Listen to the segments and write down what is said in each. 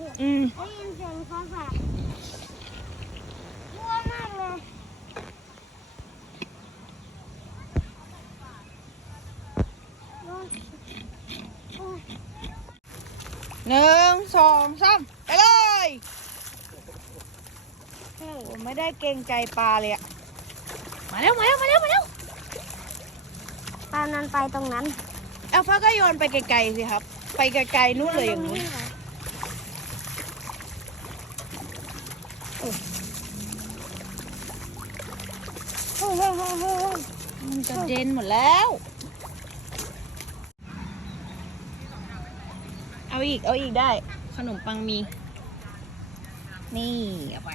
พี่อืมได้ยินเสียงฟ้าผ่ารั่วมากเลยรั่วโอ้ยหนึ่งสองสามไปเลยโอ้โหไม่ได้เกรงใจปลาเลยอะมาเร็วมาเร็วมาเร็วมาเร็วปลานั้นไปตรงนั้น เอลฟ้าก็โยนไปไกลๆสิครับ ไปไกลๆนู่นเลยอย่างนู้นเหรอเฮ้ยเฮ้ยเฮ้ยเฮ้ย มันจะเด่นหมดแล้ว เอาอีก เอาอีกได้ ขนมปังมี นี่ เอาไป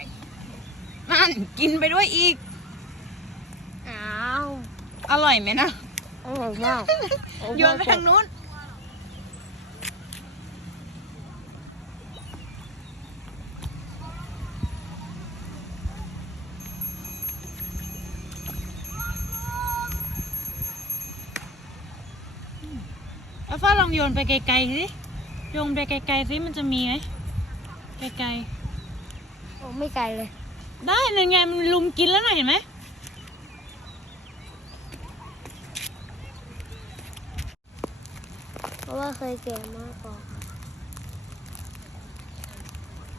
นั่นกินไปด้วยอีก อ้าว อร่อยไหมนะ อร่อยมาก โยนไปทางนู้น อัลฟ้าลองโยนไปไกลๆสิโยนไปไกลๆสิมันจะมีไหมไกลโอ้ไม่ไกลเลย ๆได้นั่นไงมันลุมกินแล้วน่ะเห็นไหมเพราะว่าเคยแก่มากกว่า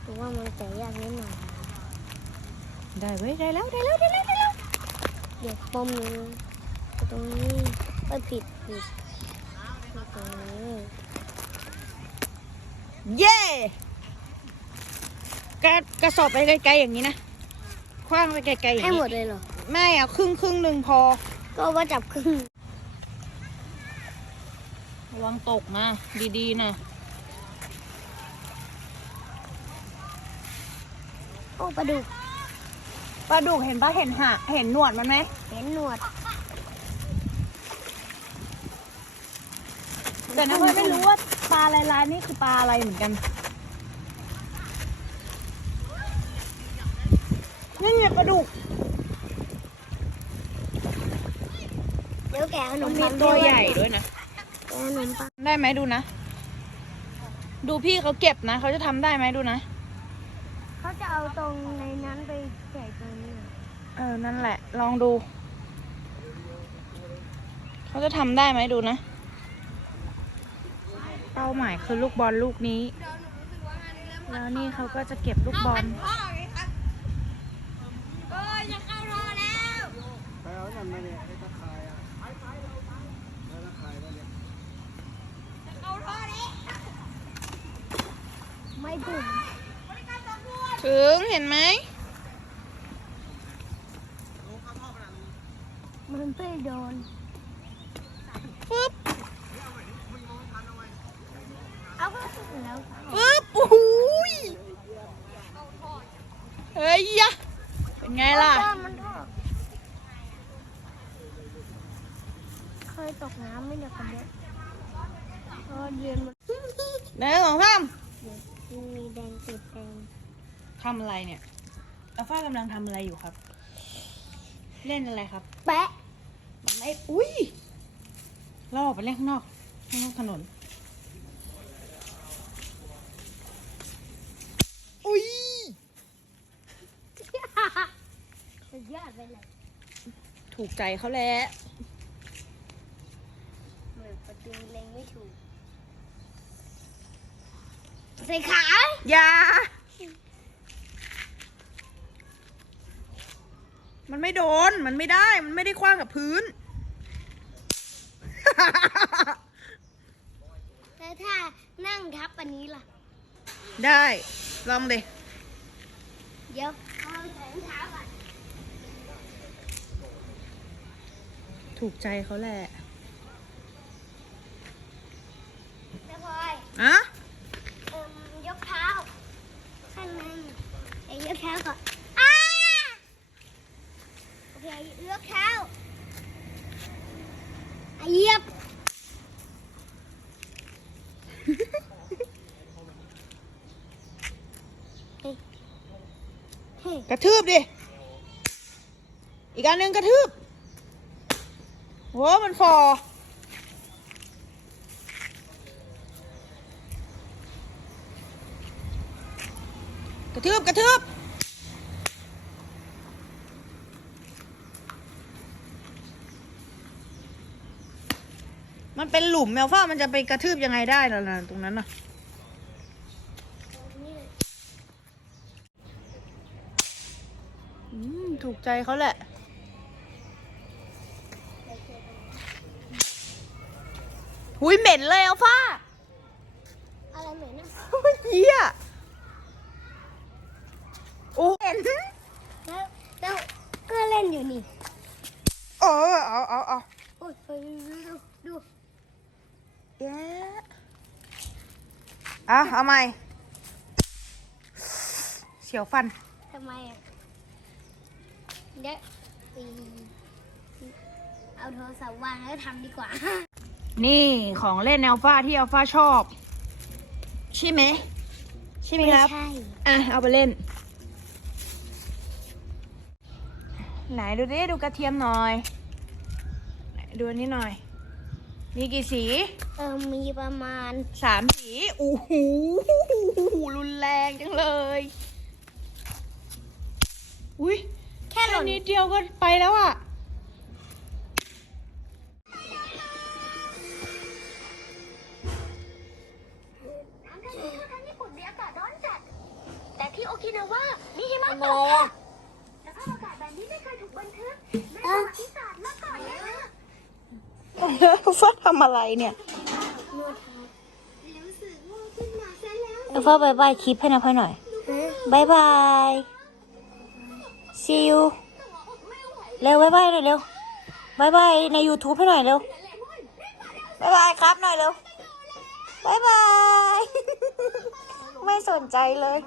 ถือว่ามันแก่ยากนิดหน่อยได้เว้ยได้แล้วได้แล้วได้แล้วได้แล้วเดี๋ยวปมอยู่ตรงนี้เอ้ยผิดผิดตรงนี้ เย้กระกระสอบไปไกลๆอย่างนี้นะ คว้างไปไกลๆอย่างให้นี้หมดเลยเหรอ ไม่เอาครึ่งครึ่งหนึ่งพอ ก็ว่าจับครึ่งระวังตกนะ ดีๆนะ โอ้ปลาดุกปลาดุกเห็นปะเห็นหะเห็นหนวดมันไหมเห็นหนวด แต่นะพ่อไม่รู้ว่าปลาลายลายๆนี่คือปลาอะไรเหมือนกันนี่ไงปลาดุกเดี๋ยวแกะขนมัมนมีปังตัวใหญ่ด้วยนะ แกะขนมปังได้ไหมดูนะ ดูพี่เขาเก็บนะเขาจะทำได้ไหมดูนะ เขาจะเอาตรงในนั้นไปใส่ตรงนี้เหรอเออ นั่นแหละ ลองดู เขาจะทำได้ไหมดูนะ เป้าหมายคือลูกบอลลูกนี้ แล้วนี่เขาก็จะเก็บลูกบอลไปเอานั่นมาเนี่ยไอ้ตะข่ายอะแล้วตะข่ายก็เนี่ยไม่ถึงถึงเห็นไหมมันไม่โดนปึ๊บ เอาก็ถึงแล้ว ปึ๊บโอ้ยเฮ้ยยะเป็นไงล่ะเอมันทอดเคยตกน้ำไม่เด็กคนเดียวพอเย็นมันหนึ่งสองสามมีแดงติดแดงทำอะไรเนี่ยอัลฟ้ากำลังทำอะไรอยู่ครับ เล่นอะไรครับ แปะมันไม่ อุ้ยล่อไปเล่นข้างนอกข้างนอกถนน อุ้ย สุด ยอดไปเลยถูกใจเขาแล้วเหมือนประตูเล็งไม่ถูก ใส่ขาอย่า มันไม่โดน มันไม่ได้ มันไม่ได้คว้างกับพื้น แล้วถ้านั่งทับอันนี้ล่ะ ได้ ลองเลยเดี๋ยวเอาใส่รองเท้าก่อน ถูกใจเขาแหละแม่พลอยอะเอิ่มยกเท้าข้างในเอ้ยยกเท้าก่อนอ้าโอเคยกเท้าอะเหยียบเฮ้ยเฮ้ยกระทืบดิ อีกอันหนึ่งกระทืบ โหมันฟอกระทืบกระทืบมันเป็นหลุมแมวฟ้ามันจะไปกระทืบยังไงได้ล่ะนะตรงนั้นน่ะถูกใจเขาแหละ หุยเหม็นเลยอัลฟ้าอะไรเหม็นนะเหี้ยโอ้เหม็นแล้วแล้วก็เล่นอยู่นี่เออเอาเอาเอาโอ้ยเฮ้ยดูดูเย้อะเอาใหม่เสียวฟันทำไมอะเดี๋ยวอืมเอาโทรศัพท์วางแล้วทำดีกว่า นี่ของเล่นแนวฟ้าที่อัลฟ้าชอบ ใช่ไหมใช่ไหมครับใช่อะ เอาไปเล่น ไหนดูดิดูกระเทียมหน่อยไหนดูอันนี้หน่อย มีกี่สี เออมีประมาณสามสีโอ้โหรุนแรงจังเลย อุ้ยแค่หแค่ล่นนิดเดียวก็ไปแล้วอะ กินาวามีหิมะทำตไมกอะสภาพอากาศแบบนี้ไม่เคยถูกบันทึกในเอ้าประวัติศาสตร์มาก่อนเลยนะฟ้าทำอะไรเนี่ยรู้สึกง่วงขึ้นมาซะแล้วเอาฟ้าบายบายคลิปให้นะพ่อหน่อยบายบาย see you เร็วบายบายหน่อยเร็วบายบายใน YouTube ให้หน่อยเร็วบายบายครับหน่อยเร็วบายบาย ไม่สนใจเลย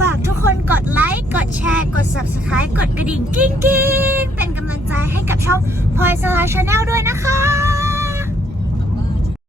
ฝากทุกคนกดไลค์ กดแชร์ กด subscribe กดกระดิ่งกิ้งกิ้งเป็นกำลังใจให้กับช่องพลอยสลาชาแนลด้วยนะคะ